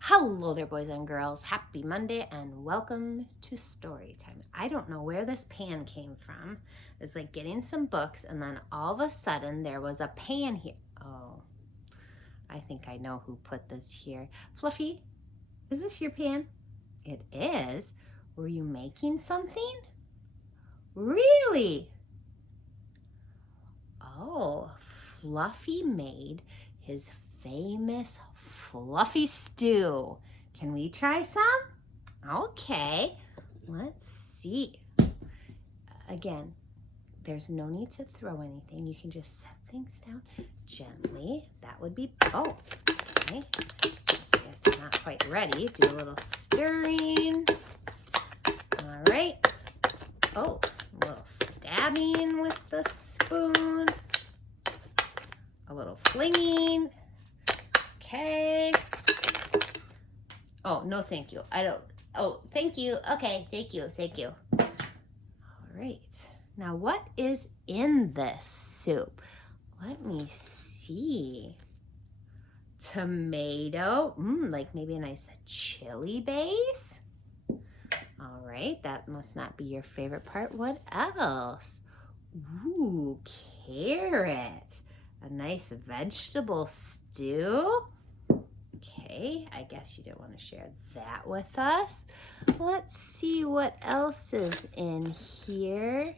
Hello there, boys and girls. Happy Monday and welcome to story time. I don't know where this pan came from. It's like getting some books and then all of a sudden there was a pan here. Oh, I think I know who put this here. Fluffy, is this your pan? It is. Were you making something? Really? Oh, Fluffy made his famous fluffy stew. Can we try some? Okay, let's see. Again, there's no need to throw anything. You can just set things down gently. That would be, oh, okay. I guess not quite ready. Do a little stirring. All right. Oh, a little stabbing with the spoon. A little flinging. Okay. Oh, no, thank you. I don't. Oh, thank you. Okay, thank you. Thank you. All right. Now, what is in this soup? Let me see. Tomato. Like maybe a nice chili base. All right. That must not be your favorite part. What else? Ooh, carrot. A nice vegetable stew. Okay, I guess you didn't want to share that with us. Let's see what else is in here.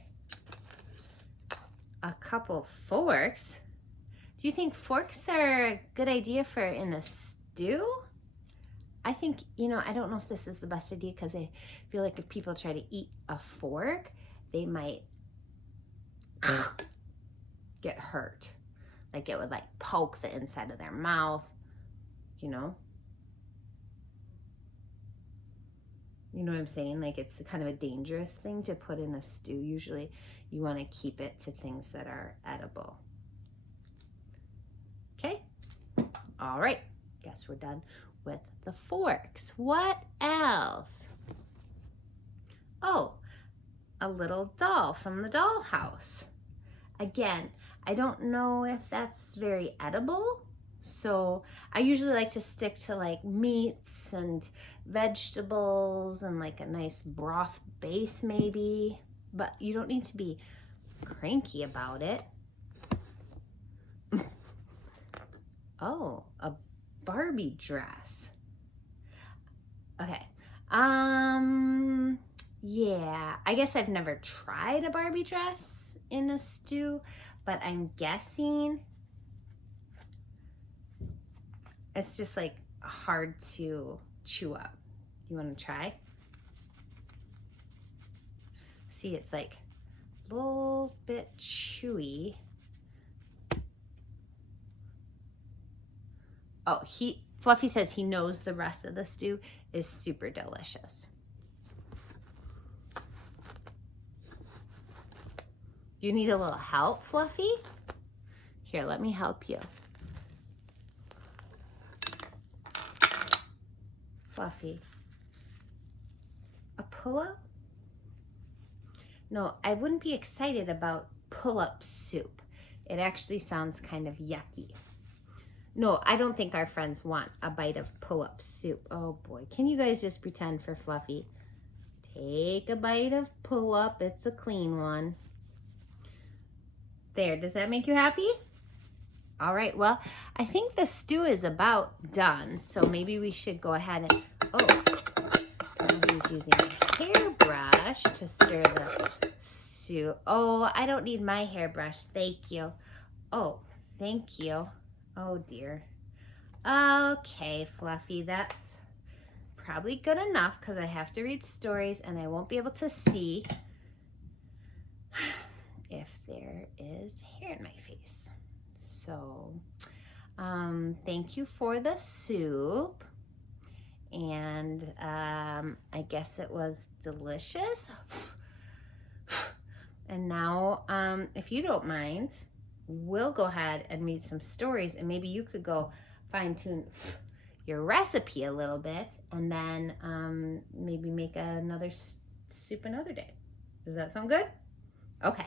A couple forks. Do you think forks are a good idea for in a stew? I think, I don't know if this is the best idea because I feel like if people try to eat a fork, they might get hurt. Like it would poke the inside of their mouth, You know what I'm saying? Like it's kind of a dangerous thing to put in a stew. Usually you want to keep it to things that are edible. Okay? All right. Guess we're done with the forks. What else? Oh, a little doll from the dollhouse. Again, I don't know if that's very edible. So I usually like to stick to meats and vegetables and a nice broth base maybe, but you don't need to be cranky about it. Oh, a Barbie dress. Okay. Yeah, I guess I've never tried a Barbie dress in a stew, but I'm guessing it's just hard to chew up. You want to try? See, it's a little bit chewy. Oh, Fluffy says he knows the rest of the stew is super delicious. You need a little help, Fluffy? Here, let me help you. Fluffy. A pull-up? No, I wouldn't be excited about pull-up soup. It actually sounds kind of yucky. No, I don't think our friends want a bite of pull-up soup. Oh boy, can you guys just pretend for Fluffy? Take a bite of pull-up, it's a clean one. There, does that make you happy? All right, well, I think the stew is about done, so maybe we should go ahead and, now he's using a hairbrush to stir the stew. Oh, I don't need my hairbrush, thank you. Oh, thank you. Oh dear. Okay, Fluffy, that's probably good enough because I have to read stories and I won't be able to see if there is hair in my face. So, thank you for the soup. And I guess it was delicious. And now, if you don't mind, we'll go ahead and read some stories and maybe you could go fine-tune your recipe a little bit and then maybe make another soup another day. Does that sound good? Okay.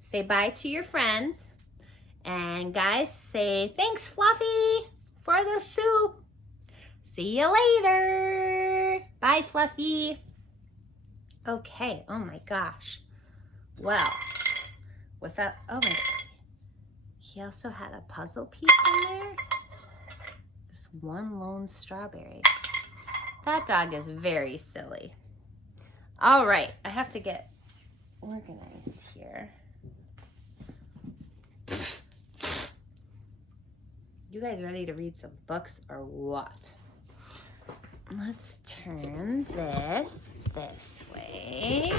Say bye to your friends. And guys, say thanks, Fluffy, for the soup. See you later. Bye, Fluffy. Okay, oh my gosh. Well, without, oh my God. He also had a puzzle piece in there. Just one lone strawberry. That dog is very silly. All right, I have to get organized here. You guys ready to read some books or what? Let's turn this way.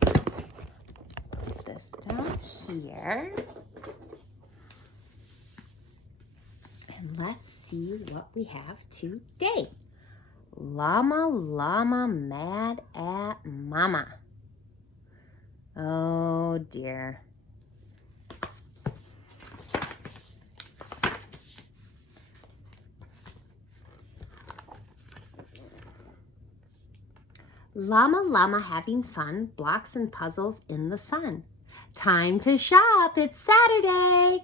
Put this down here. And let's see what we have today. Llama, llama, mad at mama. Oh dear. Llama, llama having fun, blocks and puzzles in the sun. Time to shop, it's Saturday.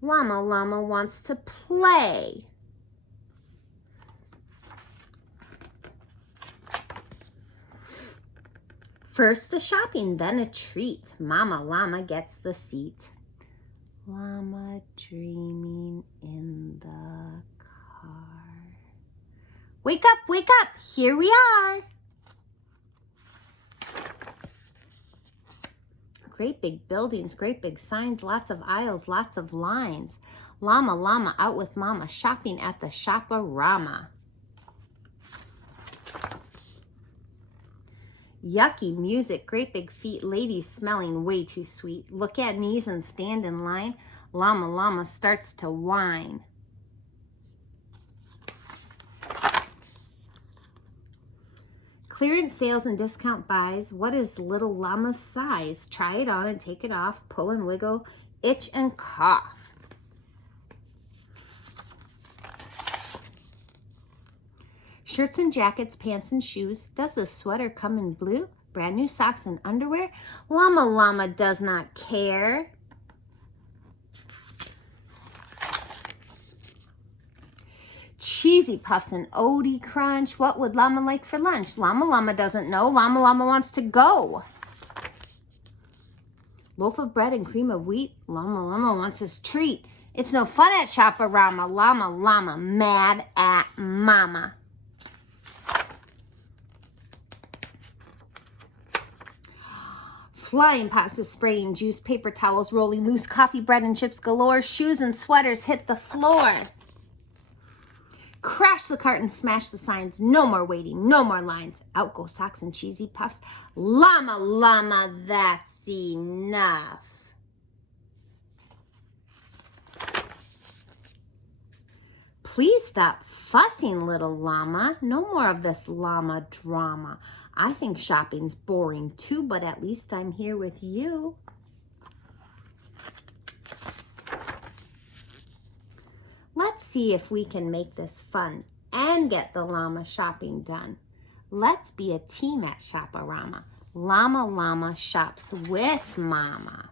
Llama, llama wants to play. First the shopping, then a treat. Mama llama gets the seat. Llama dreaming in the car. Wake up, here we are. Great big buildings, great big signs, lots of aisles, lots of lines. Llama, llama out with mama, shopping at the shop-a-rama. Yucky music, great big feet, ladies smelling way too sweet. Look at knees and stand in line. Llama, llama starts to whine. Clearance sales and discount buys. What is little llama's size? Try it on and take it off. Pull and wiggle, itch and cough. Shirts and jackets, pants and shoes. Does the sweater come in blue? Brand new socks and underwear? Llama, llama does not care. Cheesy puffs and oaty crunch. What would llama like for lunch? Llama, llama doesn't know. Llama, llama wants to go. Loaf of bread and cream of wheat. Llama, llama wants his treat. It's no fun at shop-a-rama. Llama, llama mad at mama. Flying pasta, spraying juice, paper towels rolling loose, coffee, bread, and chips galore. Shoes and sweaters hit the floor. Crash the cart and smash the signs. No more waiting, no more lines. Out go socks and cheesy puffs. Llama, llama, that's enough. Please stop fussing, little llama. No more of this llama drama. I think shopping's boring too, but at least I'm here with you. Let's see if we can make this fun and get the llama shopping done. Let's be a team at Shop-a-Rama. Llama, llama shops with mama.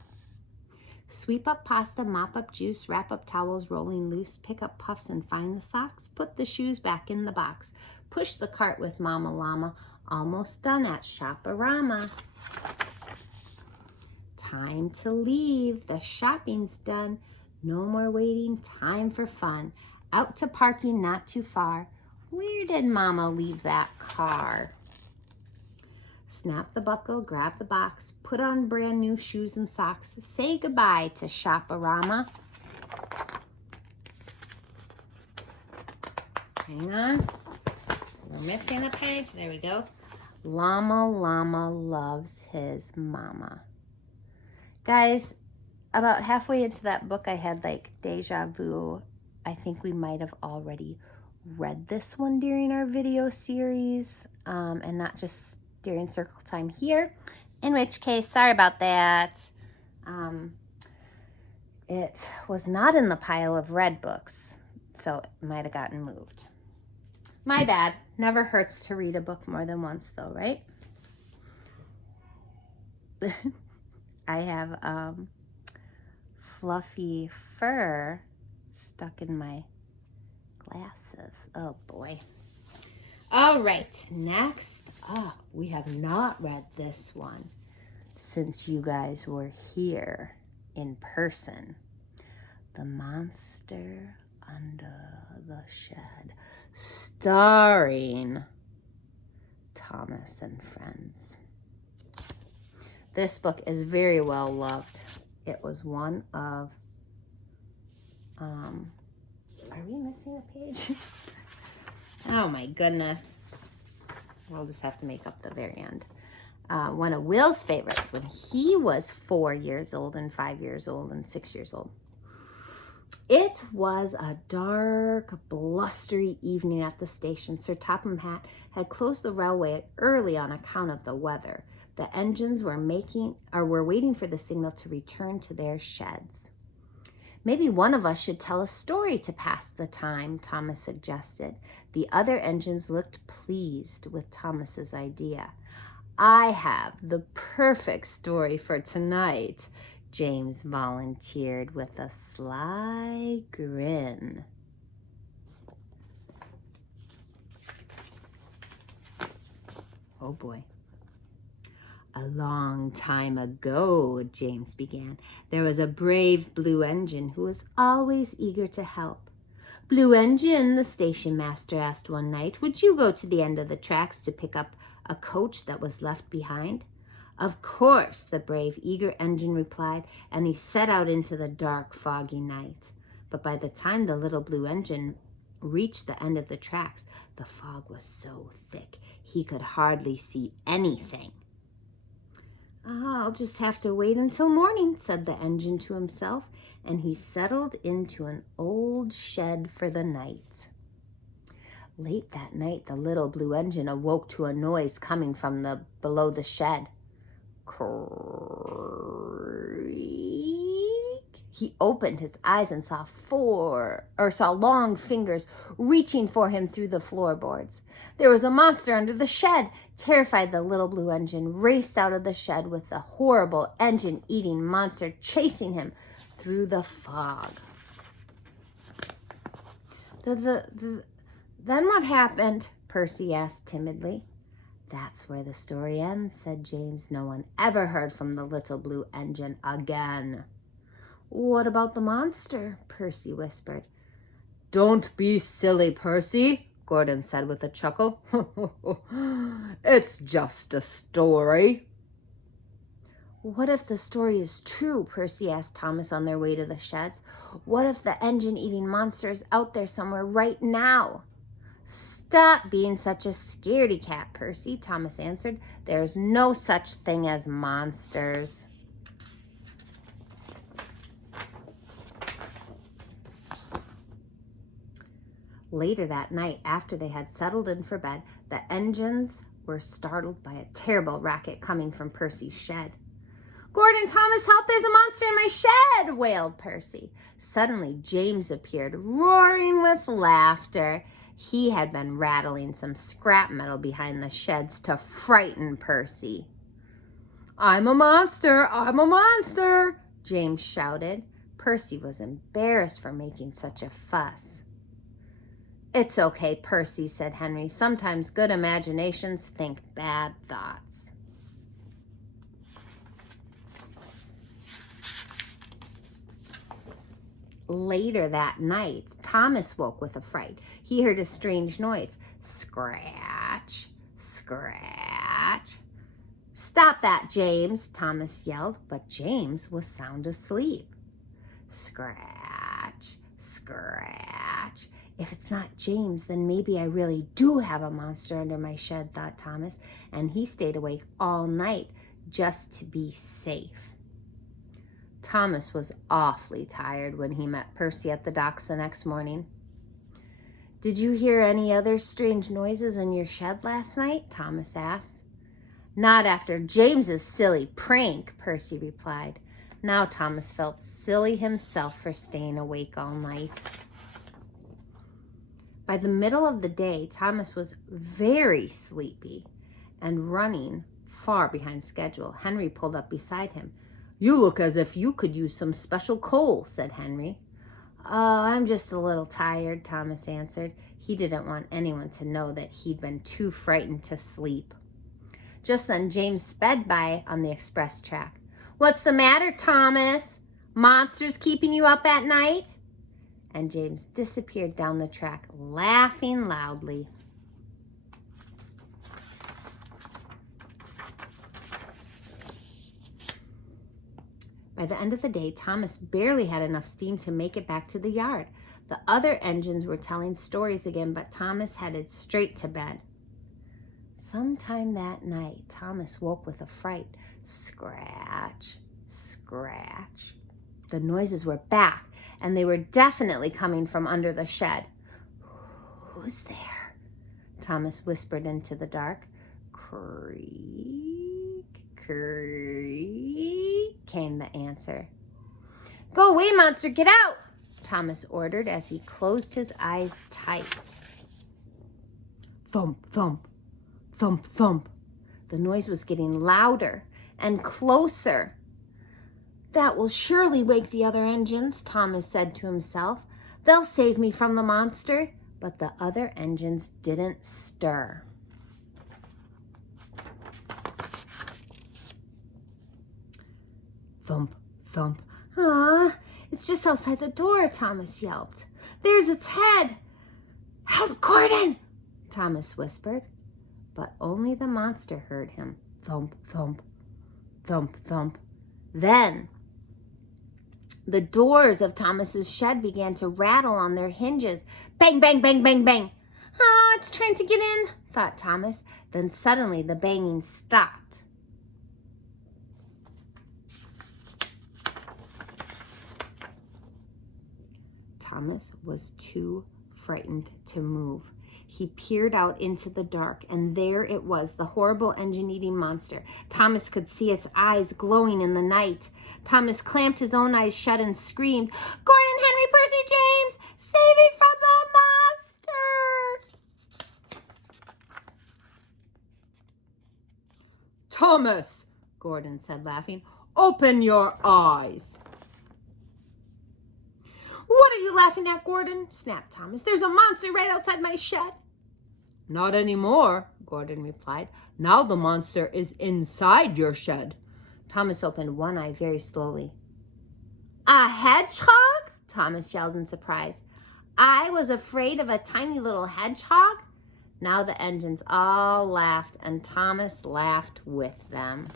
Sweep up pasta, mop up juice, wrap up towels rolling loose, pick up puffs and find the socks, put the shoes back in the box. Push the cart with mama llama, almost done at Shop-a-Rama. Time to leave, the shopping's done. No more waiting, time for fun. Out to parking not too far. Where did mama leave that car? Snap the buckle, grab the box, put on brand new shoes and socks. Say goodbye to Shop-a-Rama. Hang on. We're missing a page. There we go. Llama, llama loves his mama. Guys, about halfway into that book, I had like deja vu. I think we might have already read this one during our video series and not just during circle time here. In which case, sorry about that. It was not in the pile of read books, so it might have gotten moved. My bad. Never hurts to read a book more than once though, right? I have fluffy fur stuck in my glasses. Oh boy. All right, next up, we have not read this one since you guys were here in person. The Monster Under the Shed, starring Thomas and Friends. This book is very well loved. It was one of, are we missing a page? Oh my goodness. I'll just have to make up the very end. One of Will's favorites when he was 4 years old and 5 years old and 6 years old. It was a dark, blustery evening at the station. Sir Topham Hatt had closed the railway early on account of the weather. The engines were waiting for the signal to return to their sheds. Maybe one of us should tell a story to pass the time, Thomas suggested. The other engines looked pleased with Thomas's idea. I have the perfect story for tonight, James volunteered with a sly grin. Oh boy. A long time ago, James began, there was a brave Blue Engine who was always eager to help. Blue Engine, the station master asked one night, would you go to the end of the tracks to pick up a coach that was left behind? Of course, the brave, eager engine replied, and he set out into the dark, foggy night. But by the time the little Blue Engine reached the end of the tracks, the fog was so thick he could hardly see anything. I'll just have to wait until morning, said the engine to himself, and he settled into an old shed for the night. Late that night, the little Blue Engine awoke to a noise coming from below the shed. Creak. He opened his eyes and saw long fingers reaching for him through the floorboards. There was a monster under the shed. Terrified, the little Blue Engine raced out of the shed with the horrible engine-eating monster chasing him through the fog. Then what happened? Percy asked timidly. That's where the story ends, said James. No one ever heard from the little Blue Engine again. What about the monster? Percy whispered. Don't be silly, Percy, Gordon said with a chuckle. It's just a story. What if the story is true? Percy asked Thomas on their way to the sheds. What if the engine-eating monster is out there somewhere right now? Stop being such a scaredy cat, Percy, Thomas answered. There's no such thing as monsters. Later that night, after they had settled in for bed, the engines were startled by a terrible racket coming from Percy's shed. Gordon, Thomas, help, there's a monster in my shed, wailed Percy. Suddenly, James appeared, roaring with laughter. He had been rattling some scrap metal behind the sheds to frighten Percy. I'm a monster, James shouted. Percy was embarrassed for making such a fuss. It's okay, Percy, said Henry. Sometimes good imaginations think bad thoughts. Later that night, Thomas woke with a fright. He heard a strange noise. Scratch, scratch. Stop that, James, Thomas yelled, but James was sound asleep. Scratch, scratch. If it's not James, then maybe I really do have a monster under my shed, thought Thomas, and he stayed awake all night just to be safe. Thomas was awfully tired when he met Percy at the docks the next morning. Did you hear any other strange noises in your shed last night? Thomas asked. Not after James's silly prank, Percy replied. Now Thomas felt silly himself for staying awake all night. By the middle of the day, Thomas was very sleepy and running far behind schedule. Henry pulled up beside him. You look as if you could use some special coal, said Henry. Oh, I'm just a little tired, Thomas answered. He didn't want anyone to know that he'd been too frightened to sleep. Just then, James sped by on the express track. What's the matter, Thomas? Monsters keeping you up at night? And James disappeared down the track, laughing loudly. By the end of the day, Thomas barely had enough steam to make it back to the yard. The other engines were telling stories again, but Thomas headed straight to bed. Sometime that night, Thomas woke with a fright. Scratch, scratch. The noises were back, and they were definitely coming from under the shed. Who's there? Thomas whispered into the dark. Creak, creak, came the answer. Go away, monster, get out, Thomas ordered as he closed his eyes tight. Thump, thump, thump, thump. The noise was getting louder and closer. That will surely wake the other engines, Thomas said to himself. They'll save me from the monster. But the other engines didn't stir. Thump, thump. Ah, it's just outside the door, Thomas yelped. There's its head. Help, Gordon, Thomas whispered. But only the monster heard him. Thump, thump, thump, thump. Then the doors of Thomas's shed began to rattle on their hinges. Bang, bang, bang, bang, bang. Ah, it's trying to get in, thought Thomas. Then suddenly the banging stopped. Thomas was too frightened to move. He peered out into the dark, and there it was, the horrible engine-eating monster. Thomas could see its eyes glowing in the night. Thomas clamped his own eyes shut and screamed, Gordon, Henry, Percy, James, save me from the monster! Thomas, Gordon said, laughing, open your eyes. What are you laughing at, Gordon? Snapped Thomas. There's a monster right outside my shed. Not anymore, Gordon replied. Now the monster is inside your shed. Thomas opened one eye very slowly. A hedgehog? Thomas yelled in surprise. I was afraid of a tiny little hedgehog? Now the engines all laughed, and Thomas laughed with them.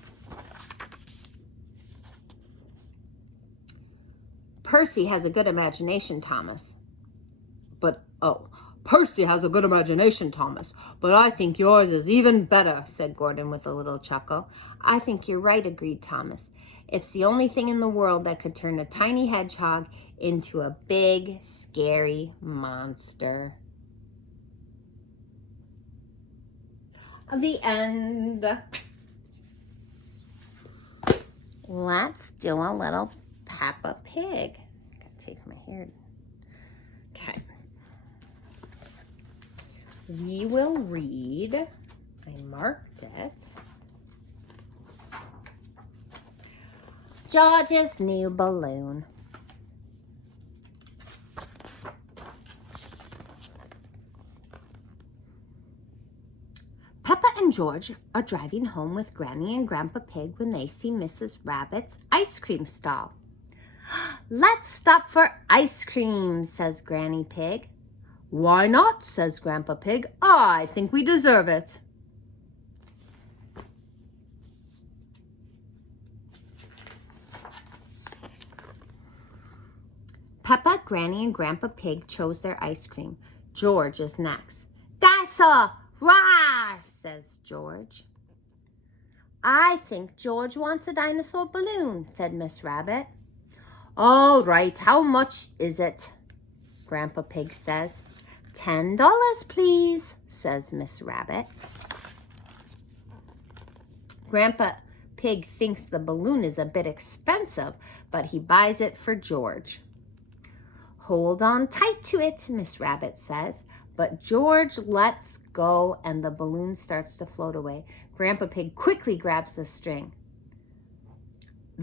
Percy has a good imagination, Thomas. Percy has a good imagination, Thomas, but I think yours is even better, said Gordon with a little chuckle. I think you're right, agreed Thomas. It's the only thing in the world that could turn a tiny hedgehog into a big, scary monster. The end. Let's do a little Peppa Pig. Gotta take my hair. Okay. We will read. I marked it. George's New Balloon. Peppa and George are driving home with Granny and Grandpa Pig when they see Mrs. Rabbit's ice cream stall. Let's stop for ice cream, says Granny Pig. Why not, says Grandpa Pig. I think we deserve it. Peppa, Granny, and Grandpa Pig chose their ice cream. George is next. Dinosaur! Rawr, says George. I think George wants a dinosaur balloon, said Miss Rabbit. All right, how much is it? Grandpa Pig says. $10, please, says Miss Rabbit. Grandpa Pig thinks the balloon is a bit expensive, but he buys it for George. Hold on tight to it, Miss Rabbit says. But George lets go and the balloon starts to float away. Grandpa Pig quickly grabs the string.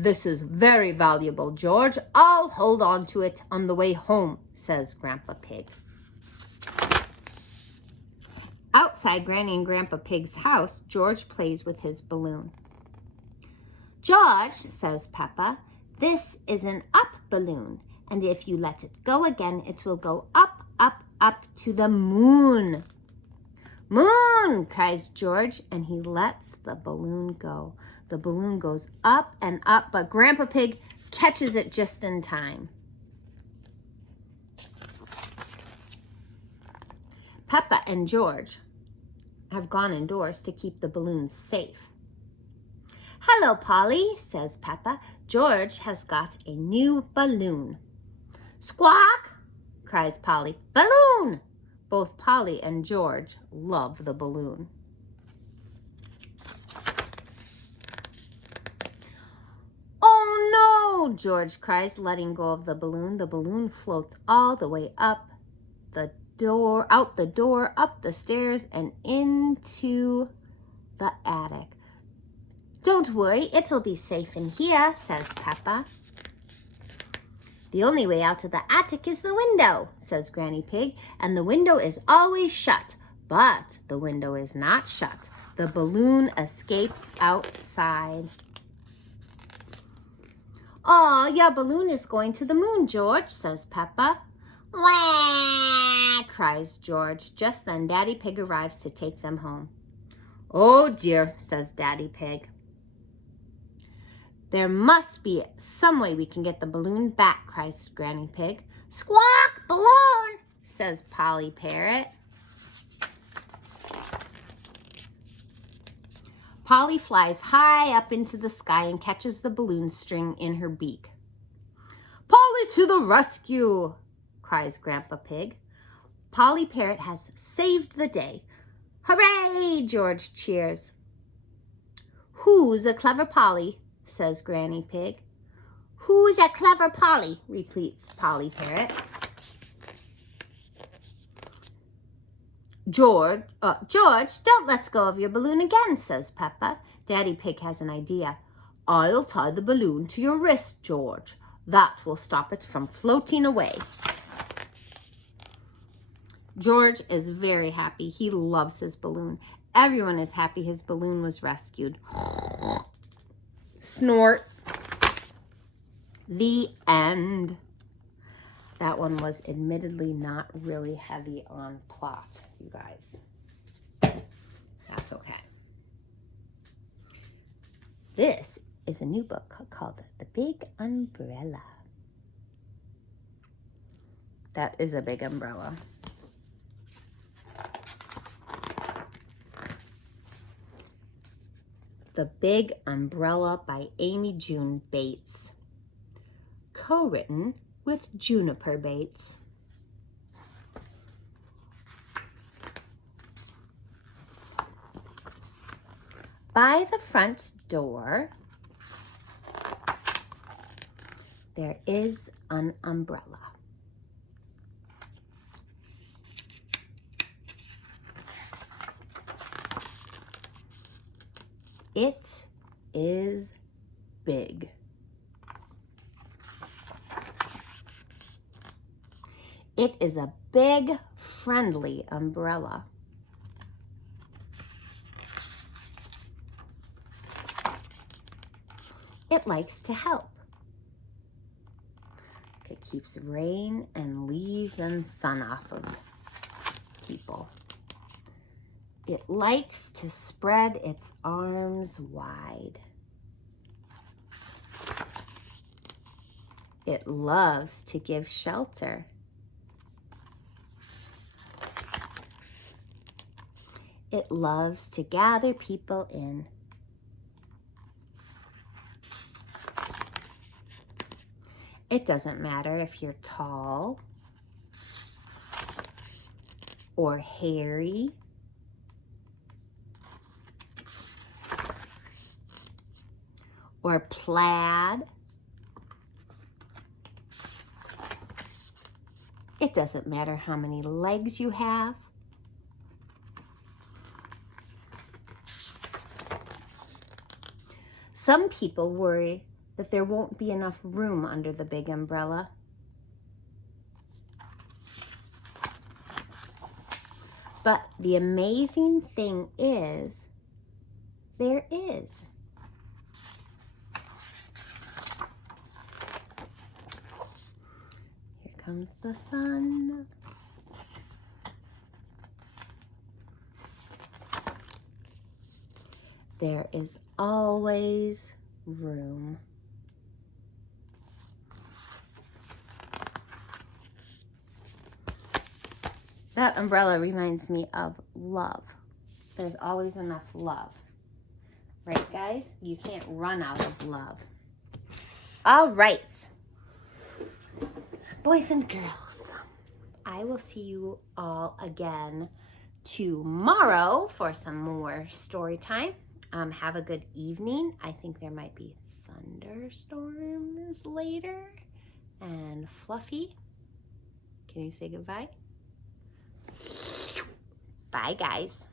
"This is very valuable, George. I'll hold on to it on the way home," says Grandpa Pig. Outside Granny and Grandpa Pig's house, George plays with his balloon. "George," says Peppa, "this is an up balloon, and if you let it go again, it will go up, up, up to the moon." "Moon!" cries George, and he lets the balloon go. The balloon goes up and up, but Grandpa Pig catches it just in time. Peppa and George have gone indoors to keep the balloons safe. "Hello, Polly," says Peppa. "George has got a new balloon." "Squawk!" cries Polly. "Balloon!" Both Polly and George love the balloon. "Oh no!" George cries, letting go of the balloon. The balloon floats all the way up the door, out the door, up the stairs, and into the attic. "Don't worry, it'll be safe in here," says Peppa. "The only way out of the attic is the window," says Granny Pig, "and the window is always shut." But the window is not shut. The balloon escapes outside. "Aw, your balloon is going to the moon, George," says Peppa. "Wah!" cries George. Just then Daddy Pig arrives to take them home. "Oh dear," says Daddy Pig. "There must be some way we can get the balloon back," cries Granny Pig. "Squawk, balloon," says Polly Parrot. Polly flies high up into the sky and catches the balloon string in her beak. "Polly to the rescue," cries Grandpa Pig. Polly Parrot has saved the day. "Hooray!" George cheers. "Who's a clever Polly?" says Granny Pig. "Who's a clever Polly?" repeats Polly Parrot. George, don't let go of your balloon again," says Peppa. Daddy Pig has an idea. "I'll tie the balloon to your wrist, George. That will stop it from floating away." George is very happy. He loves his balloon. Everyone is happy his balloon was rescued. Snort. The end. That one was admittedly not really heavy on plot, you guys. That's okay. This is a new book called The Big Umbrella. That is a big umbrella. The Big Umbrella by Amy June Bates. Co-written with Juniper Bates. By the front door, there is an umbrella. It is big. It is a big, friendly umbrella. It likes to help. It keeps rain and leaves and sun off of people. It likes to spread its arms wide. It loves to give shelter. It loves to gather people in. It doesn't matter if you're tall or hairy or plaid. It doesn't matter how many legs you have. Some people worry that there won't be enough room under the big umbrella. But the amazing thing is, there is. Here comes the sun. There is always room. That umbrella reminds me of love. There's always enough love. Right, guys? You can't run out of love. All right. Boys and girls, I will see you all again tomorrow for some more story time. Have a good evening. I think there might be thunderstorms later. And Fluffy, can you say goodbye? Bye, guys.